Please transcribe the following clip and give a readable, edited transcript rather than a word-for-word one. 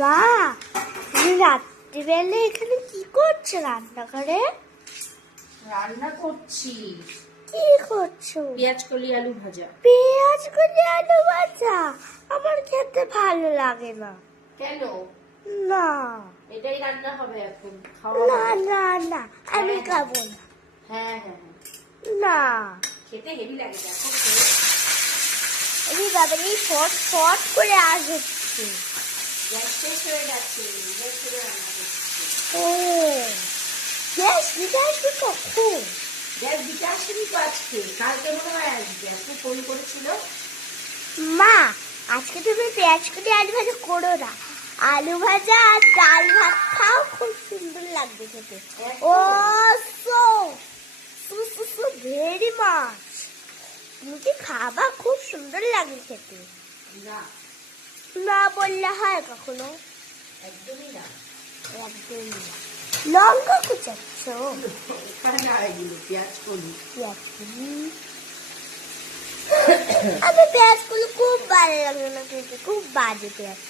মা, তুমি রাত্রিবেলা এখানে কি করছো রান্নাঘরে? রান্না করছি কি করছো? পেঁয়াজ কলি আলু ভাজা। পেঁয়াজ কলি আলু ভাজা আমার খেতে ভালো লাগে না। কেন? না এটাই রান্না হবে এখন, খাওয়া না হবে। না না, আমি হ্যাঁ, খাবো না। হ্যাঁ হ্যাঁ হ্যাঁ, না, খেতে হেভি লাগে। দেখো আমি বাবা এই ফট ফট করে আজ হচ্ছে। গ্যাস শেষ হয়ে যাচ্ছে, গ্যাস করে রান্না করছি। ও গ্যাস দিতে আসবে কখন? গ্যাস দিতে আসেনি তো আজকে, কালকে মনে হয় আসবে। আপনি ফোন করেছিল। মা, আজকে তুমি পেঁয়াজ কলি আলু ভাজা করো না, আলু ভাজা আর ডাল ভাত খাও, খুব সুন্দর লাগবে খেতে। Oh so so so so very much. তুমি কি খাবা? খুব সুন্দর লাগে খেতে। না, না বললে হয় কখনো? একদমই না। একদমই না। লঙ্কা কুচাচ্ছ? এখানে এগুলো পেঁয়াজ কলি। পেঁয়াজ কলি আমি পেঁয়াজ কলি খুব ভালো লাগে না খেতে, খুব বাজে পেঁয়াজ।